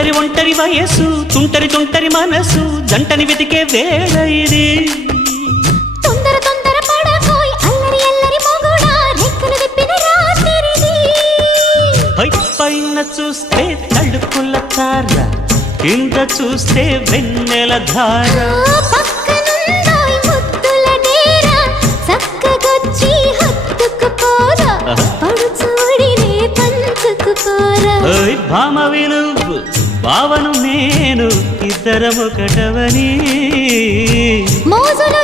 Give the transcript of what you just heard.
ఒంటరి వయసు తుంటరి మనసు జంటని వెతికే వేళ ఇది తొందర పడకోయ్ అల్లరి మొగుడా రెక్కలు విప్పిన రాత్రిది పైన చూస్తే తడుకుల తార కింద చూస్తే వెన్నెల ధార పక్కనుందాయ్ ముద్దుల డేరా చక్కగొచ్చి హత్తుకుపోరా పడుచూడినే పంచుకుపోరా భామవి నువ్వు భావను నేను ఇద్దరమొకటవని మోజులు